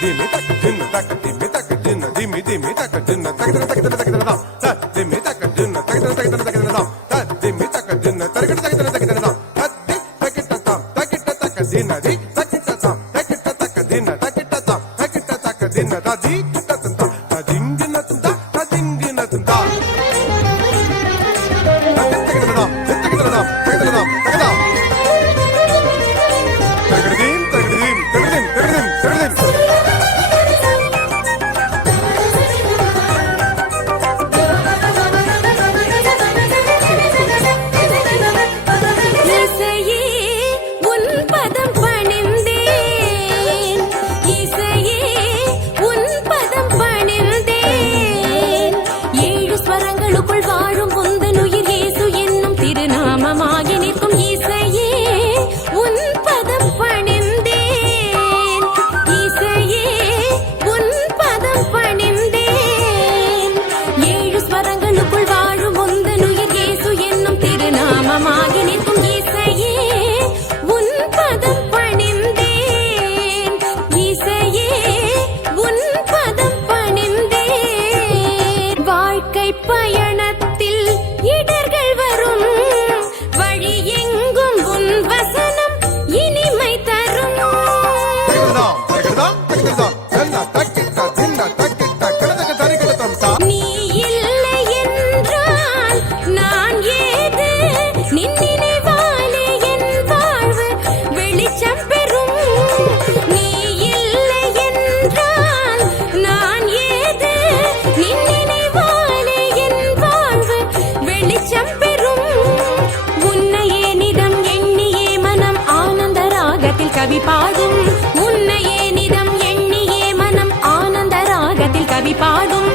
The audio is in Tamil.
dimmi taka dinna taka dimmi taka dinna dimmi dimmi taka dinna taka taka taka taka dinna ta dimmi taka dinna taka taka taka taka dinna ta dimmi taka dinna taka taka taka taka dinna ta dimmi taka taka dinna di taka taka dinna taka taka dinna ta di taka ta dingina ta ta dingina ta ta taka dinna taka dinna taka பயணத்தில் இடர்கள் வரும் வழி எங்கும் உன் வசனம் இனிமை தரும் நீ இல்லை என்றால் நான் ஏது நின் நினைவாலே என் வாழ்வு வெளிச்சம் பெறும் நீ இல்லை என்றால் நான் ஏது நின் கவி பாடும் உன்னையே நிதம் எண்ணியே மனம் ஆனந்த ராகத்தில் கவி பாடும்